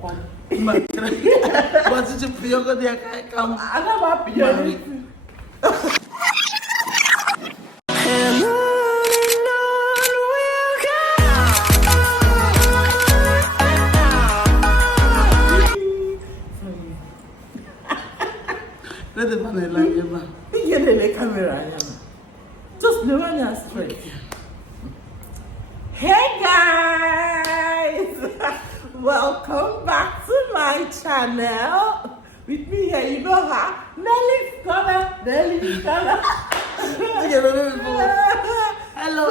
But you feel good, I come. I'm not happy. Let the man like you, man. You get the camera, just the one that's straight. Hey guys, welcome back to my channel. With me here, you know her, Nelly Scholar. Hello.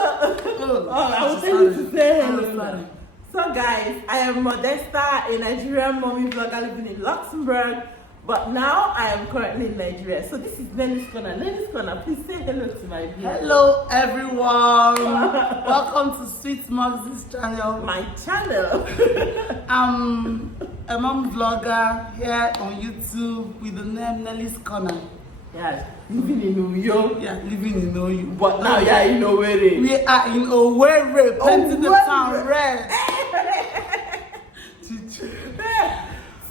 I was able to say hello. So guys, I am Modesta, a Nigerian mommy vlogger living in Luxembourg. But now I am currently in Nigeria. So this is Nelly's Corner. Nelly's Corner, please say hello to my viewers. Hello everyone. Welcome to Sweet Mugsy's channel. My channel. I'm a mom vlogger here on YouTube with the name Nelly's Corner. Yeah, living in Uyo. Yeah, living in Oyo. But now yeah, in Owerri. We are in Owerri, painting the town red.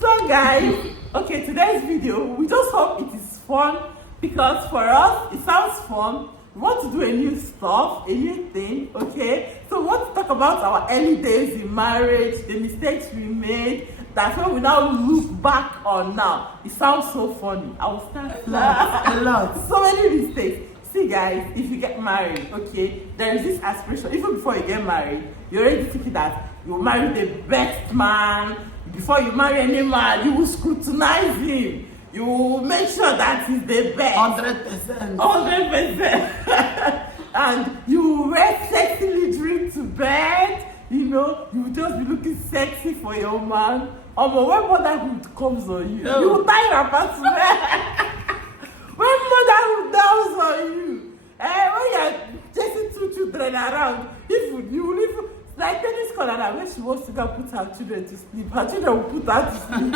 So guys, okay, today's video, we just hope it is fun because for us, it sounds fun. We want to do a new stuff, a new thing, okay? So we want to talk about our early days in marriage, the mistakes we made, that's what we now look back on now. It sounds so funny. I will start a lot. So many mistakes. See guys, if you get married, okay, there is this aspiration. Even before you get married, you're already thinking that you will marry the best man. Before you marry any man, you will scrutinize him. You will make sure that he's the best. 100%. 100%. And you will wear sexily drink to bed. You know, you will just be looking sexy for your man. But when motherhood comes on you, you will tie your pants to bed. When motherhood downs on you, when you're chasing 2 children around, if you will even, like Tennis Corner now, when she wants to go put her children to sleep, her children will put her to sleep.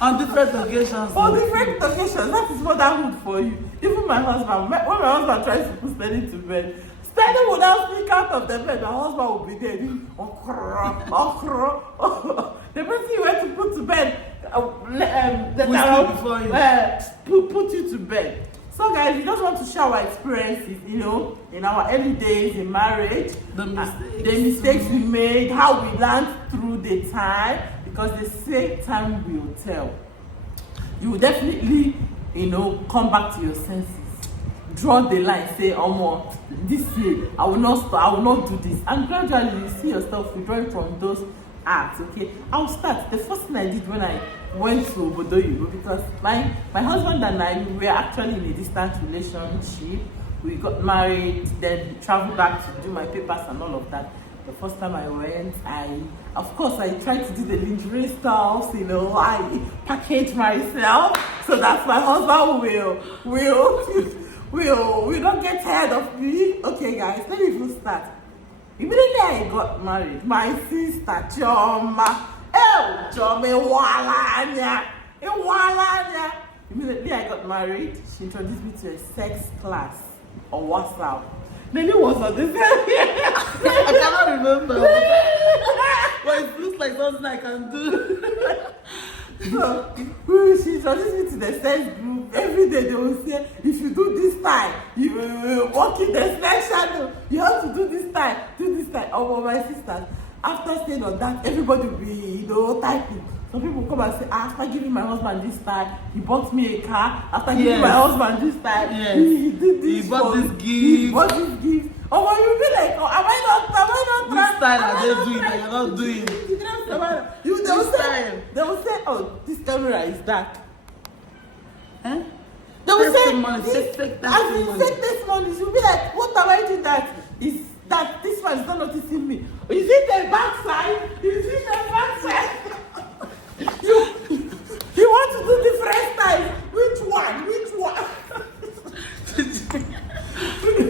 On different occasions. On different occasions, that is motherhood for you. Even my husband, when my husband tries to put Stanley to bed, Stanley will now sneak out of the bed, my husband will be there. The person you went to put to bed, put you to bed. So guys, we just want to share our experiences, you know, in our early days in marriage, the mistakes we made, how we learned through the time, because they say time will tell. You will definitely, you know, come back to your senses, draw the line, say, oh, this year I will not stop, I will not do this, and gradually you see yourself withdrawing from those acts. Okay, I'll start. The first thing I did when I went to Obodo, because my husband and I, we were actually in a distant relationship. We got married, then traveled back to do my papers and all of that. The first time I went, of course I tried to do the lingerie stuff, you know, I packaged myself so that my husband will not get tired of me. Okay guys, let me even start. Immediately I got married, my sister Choma, immediately I got married, she introduced me to a sex class on WhatsApp. Nelly was on this. I cannot remember. But it looks like something I can do. So she introduced me to the sex group. Every day they will say, if you do this time, you will walk in the sex channel. You have to do this time, do this time. Oh, my sisters, after staying on that, everybody will be, you know, typing. Some people come and say, after giving my husband this time, he bought me a car. After giving my husband this time, he did this. He bought this gift. He bought this gift. Oh, you'll be like, oh, am I not this style are they doing that you're not doing? They will say, oh, this camera is dark. Huh? They will say, take this money. You'll be like, what am I doing that? Is that this one is not noticing me? Is it the backside? Is it the backside? You want to do different styles. Which one?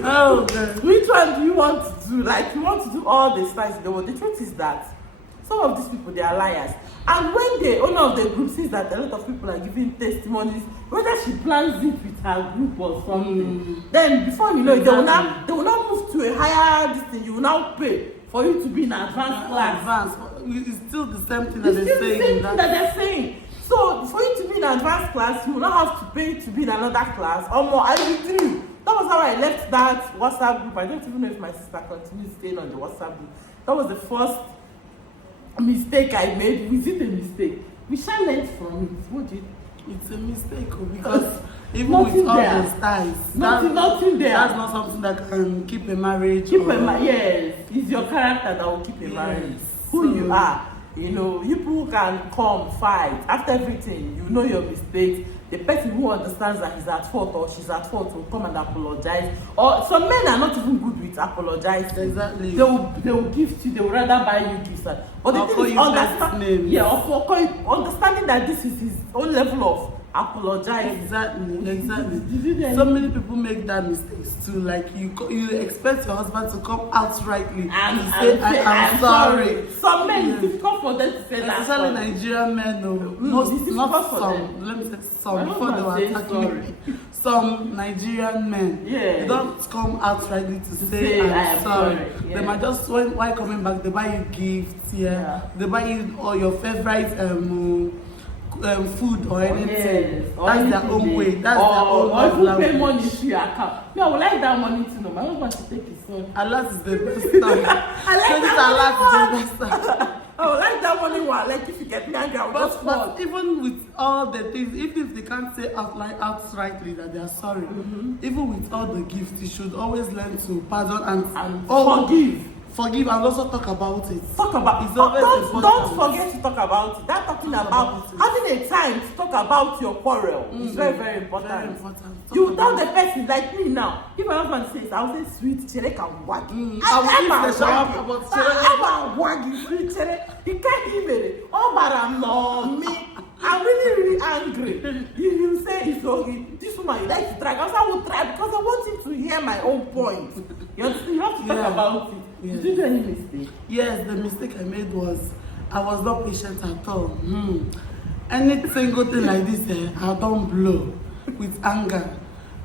Oh God. Which one do you want to do? Like, you want to do all the styles in the world. The truth is that some of these people, they are liars. And when the owner of the group sees that a lot of people are giving testimonies, whether she plans it with her group or something, then before you know it, they will now move to a higher this thing. You will now pay for you to be in advanced class. Advanced. It's still the same thing that It's they're still the saying. same thing that they're saying. So for you to be in advanced class, you will not have to pay to be in another class or more. I withdrew. That was how I left that WhatsApp group. I don't even know if my sister continues staying on the WhatsApp group. That was the first mistake I made. Was it a mistake? We shall learn from it. What do you? It's a mistake because even Nothing with all there. the styles, Nothing there. That's not something that can keep a marriage. Yes, it's your character that will keep a marriage. Who So, you are. You know, people can come fight after everything. You know your mistakes. The person who understands that he's at fault or she's at fault will come and apologize. Or some men are not even good with apologizing. Exactly. They will gift you. They will rather buy you gifts. But the thing is understanding that this is his own level of apologize. Exactly. So many people make that mistakes too. Like you expect your husband to come outrightly and say I'm sorry. Some men, it's difficult for them to say that. Especially Nigerian men, no. Not some. Let me say some before they were attacking me. Some Nigerian men, they don't come outrightly to say I'm sorry. Yeah. They might just while coming back, they buy you gifts. They buy you all your favorite food or anything. That's their own way. That's their own love or language. pay money to your account. Me, I would like that money to know. My husband should take his son. Alert is the best time. I like that Alert is the best time. I would like that money one. Like if you get me angry, I will just fall. But even with all the things, even if they can't say outrightly that they are sorry, even with all the gifts, you should always learn to pardon and forgive and also talk about it. Talk about it. Don't forget to talk about it. That talking about having a time to talk about your quarrel is very, very important. Very important. You tell the person like me now. If my husband says, I will say sweet chere can wagi. I'm wagi sweet chere. He can't even it. Oh, but I'm not me. I'm really angry. You say it's okay. This woman you like to try. I will try because I want him to hear my own point. You understand? You have to talk about it. Did you do any mistake? Yes, the mistake I made was I was not patient at all. Any single thing like this, I don't blow with anger.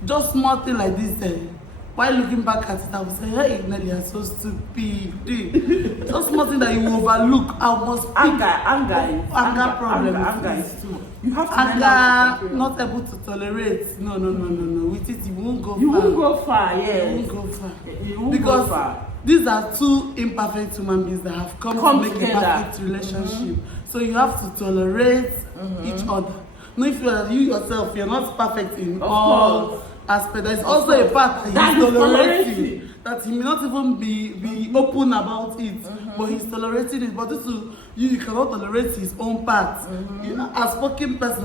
Just small thing like this, while looking back at it, I would say, hey, Nelly, you're so stupid. Just small thing that you overlook, I must speak. Anger problem. Anger is too much. You have to anger, not able to tolerate. No. With it, you won't go far. You won't go far, yes. You won't go far. You won't go far. These are two imperfect human beings that have come to make a perfect relationship. So you have to tolerate each other. No, if you yourself, you're not perfect in all aspects. There's also a part that he's tolerating. That he may not even be open about it, but he's tolerating it. But you cannot tolerate his own part. As spoken person,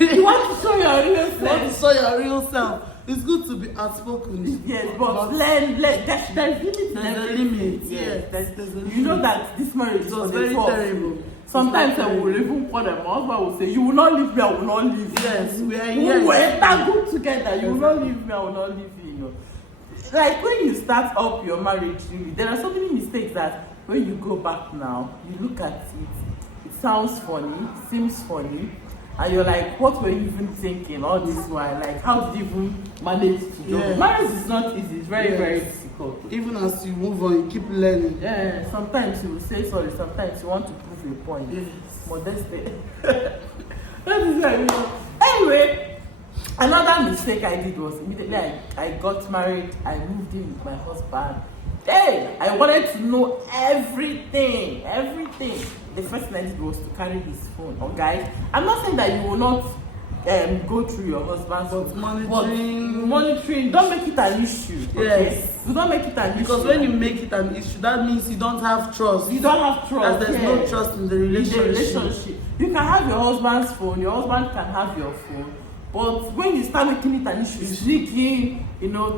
you want to show your real self. You want to show your real self. It's good to be outspoken. Yes, but learn. There's limit. There's a limit. Yes, there's a limit. You know that this marriage was very terrible. Sometimes I will even call them. My husband will say, "You will not leave me. I will not leave you." Yes, we are here. We were good together. You will not leave me. I will not leave you. You know, like when you start up your marriage, really, there are so many mistakes that when you go back now, you look at it. It sounds funny. It seems funny. And you're like, what were you even thinking all this while? Like, how did you even manage to do it? Marriage is not easy. It's very, very difficult. Even as you move on, you keep learning. Yeah, sometimes you will say sorry. Sometimes you want to prove a point. Yes. Modesty. That is how you know. Anyway, another mistake I did was immediately I got married. I moved in with my husband. Hey, I wanted to know everything. The first thing I did was to carry his phone. Oh, guys, I'm not saying that you will not go through your husband's phone. Monitoring. Don't make it an issue. Okay? Yes. Do not make it an issue. Because when you make it an issue, that means you don't have trust. You don't have trust. There's no trust in the relationship. You can have your husband's phone. Your husband can have your phone. But when you start making it an issue, sneaking,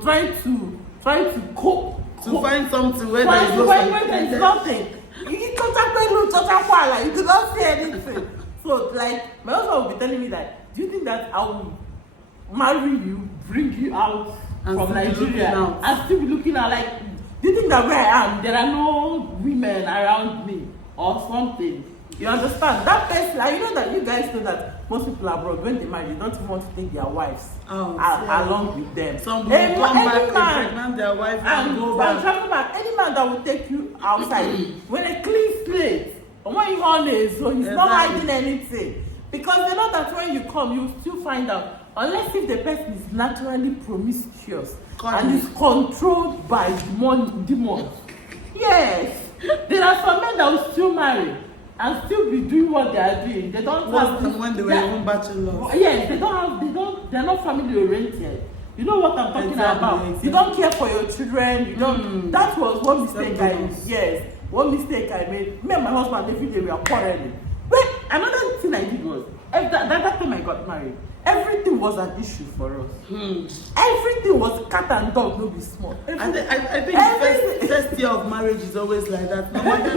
trying to cope. To find something where there is nothing. You could not say anything. So, like, my husband will be telling me that, do you think that I will marry you, bring you out from Nigeria, and still be looking at, like, do you think that where I am, there are no women around me or something? You understand? That person, you know that you guys know that most people abroad, when they marry, they don't even want to take their wives along with them. Some will come back, pregnant their wife and go back. Travel back. Any man that will take you outside with a clean slate, and when you on it, so he's not hiding anything. Because they know that when you come, you still find out, unless if the person is naturally promiscuous and is controlled by demons. Yes. There are some men that will still marry and still be doing what they are doing. They don't have this, when they were young bachelors. Yes, they're not family oriented. You know what I'm talking about. Exactly. You don't care for your children. You don't. That was one mistake I made. Yes, one mistake I made. Me and my husband every day we are quarreling. But another thing I did was that time I got married, everything was an issue for us. Everything was cat and dog, no be small. And I think the first year of marriage is always like that. No matter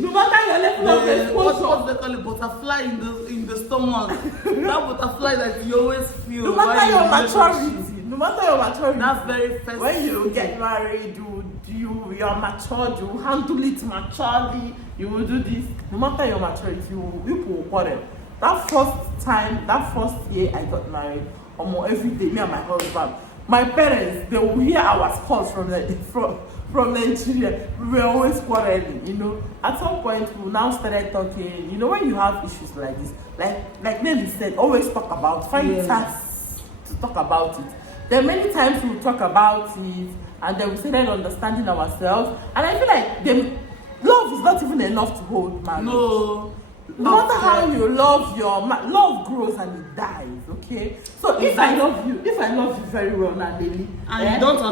no matter your level of exposure. What they call it, butterfly in the stomach. That butterfly that you always feel. No matter your maturity. No matter your maturity. That's very first. When you get married, you are matured, you handle it maturely, you will do this. No matter your maturity, you will quarrel. That first year I got married, almost every day, me and my husband, my parents, they will hear our scores from Nigeria. We were always quarreling, you know. At some point, we now started talking, you know, when you have issues like this, like Nelly said, always talk about, find tasks to talk about it. Then many times we'll talk about it, and then we started understanding ourselves. And I feel like love is not even enough to hold marriage. No matter how you love love grows and it dies, okay? So if I love you very well now, Nelly, and you don't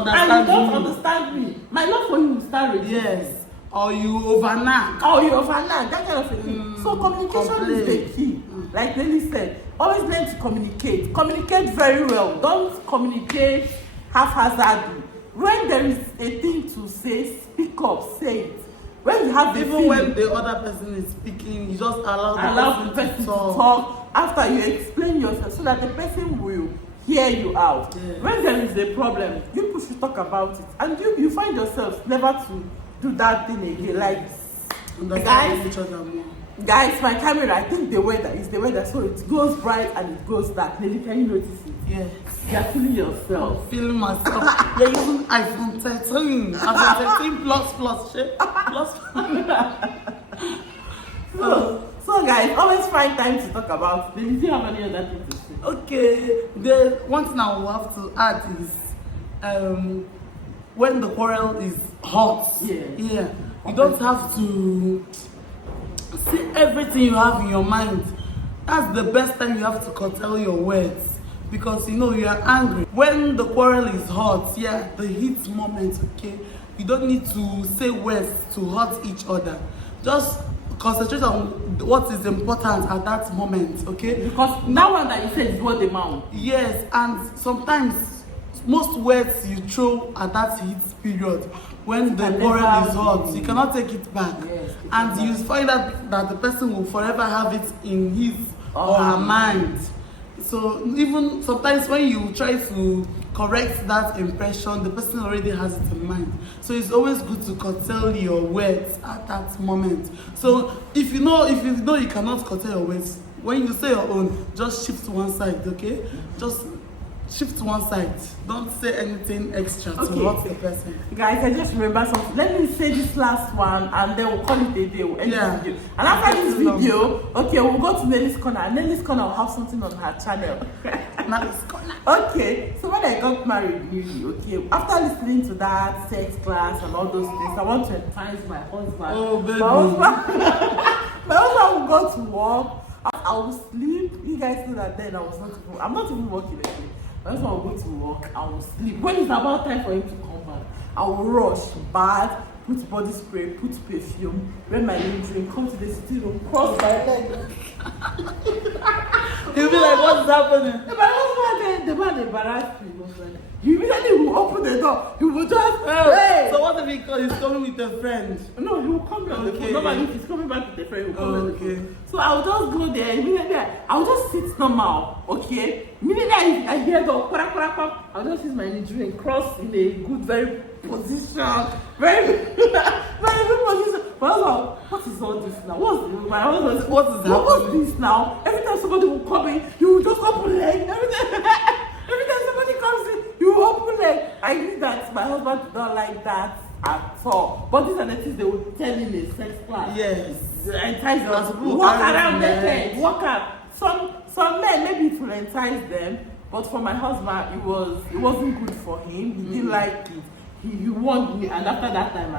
understand me, my love for you will start reducing. Yes. Or you overknack, that kind of thing. So communication is the key. Like Nelly said, always learn to communicate. Communicate very well. Don't communicate haphazardly. When there is a thing to say, speak up, say it. When you have when the other person is speaking, you just allow the person to talk after you explain yourself so that the person will hear you out. Yeah. When there is a problem, you people should talk about it, and you find yourself never to do that thing again. Like guys, my camera, I think the weather, so it goes bright and it goes dark. Nelly, can you notice it? Yes. You're feeling yourself. I'm feeling myself. You're using iPhone 13. iPhone 13 plus shit. So guys, always find time to talk about. Did you have any other thing to say? Okay. The one thing I will have to add is when the quarrel is hot. Yeah. You don't have to say everything you have in your mind. That's the best time you have to curtail your words. Because you know you are angry. When the quarrel is hot, the heat moment, okay? You don't need to say words to hurt each other. Just concentrate on what is important at that moment, okay? Because that one that you said is what they mount. Yes, and sometimes most words you throw at that heat period, when the quarrel is hot, you cannot take it back. Yes, and you find out that the person will forever have it in his or her mind. So even sometimes when you try to correct that impression, the person already has it in mind. So it's always good to curtail your words at that moment. So if you know you cannot curtail your words, when you say your own, just shift to one side, okay? Just shift to one side. Don't say anything extra to hurt the person. Guys, I just remember something. Let me say this last one and then we'll call it a day. We'll end this video. And after this video, we'll go to Nelly's Corner. Nelly's Corner will have something on her channel. Nelly's Corner. Okay, so when I got married newly, after listening to that sex class and all those things, I want to advise my husband. Oh, baby. My husband will go to work. I will sleep. You guys know that then I'm not even working again. I just want to go to work, I will sleep. When it's about time for him to come back, I will rush, bath, put body spray, put perfume, wear my new drink, come to the sitting room, cross my leg. He'll be like, what's happening? My husband, the man embarrassed me. He immediately will open the door. He will just, hey! So what if he's coming with a friend? No, he will come on the phone. Normally, if he's coming back with a friend, he will come on the phone. Okay. So I'll just go there. Immediately, I'll just sit normal, okay? Immediately, I hear the I'll just use my new drink, cross in a good, very position, very good position. My husband, what is all this now? My husband said, what's this now? Every time somebody will come in, you will just open leg. Every time somebody comes in, you will open leg. I knew that my husband did not like that at all. But these are the things they would tell in a sex class. Yes. Entice them. Walk around naked. Walk out. Some men, maybe it will entice them, but for my husband, it wasn't good for him. He didn't like it. He warned me, and after that time,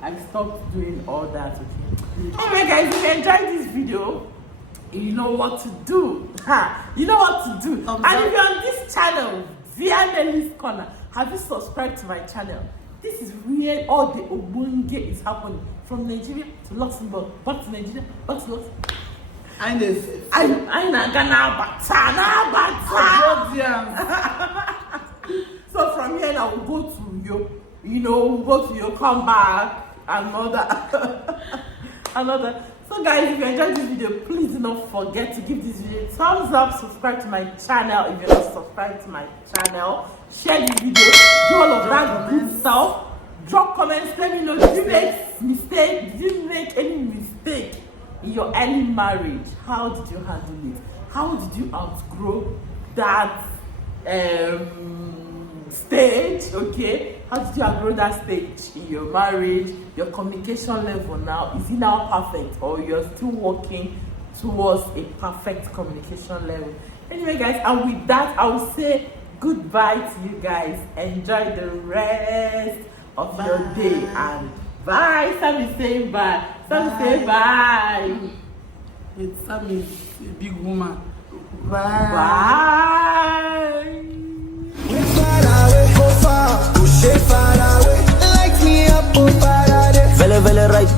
I stopped doing all that. Okay. Anyway, guys, if you enjoyed this video, you know what to do. You know what to do. And if you're on this channel, via Nelly's Corner, have you subscribed to my channel? This is where all the Obunge is happening, from Nigeria to Luxembourg, back to Nigeria, back to Luxembourg. I na Ghana So from here now we'll go to your come back, another. So guys, if you enjoyed this video, please do not forget to give this video a thumbs up, subscribe to my channel if you're not subscribed to my channel, share this video, do all of that good stuff, drop comments, let me know, did you make any mistake in your early marriage? How did you handle it? How did you outgrow that stage? Okay, how did you outgrow that stage in your marriage? Your communication level now, is it now perfect, or you're still working towards a perfect communication level? Anyway guys, and with that I will say goodbye to you guys. Enjoy the rest of your day, and bye. Sammy saying bye. Sammy say bye. Wait, Sammy is a big woman. Bye. Bye. We're far away, go far, push it far away. Light me up, oh, far away. Vele, vele, right.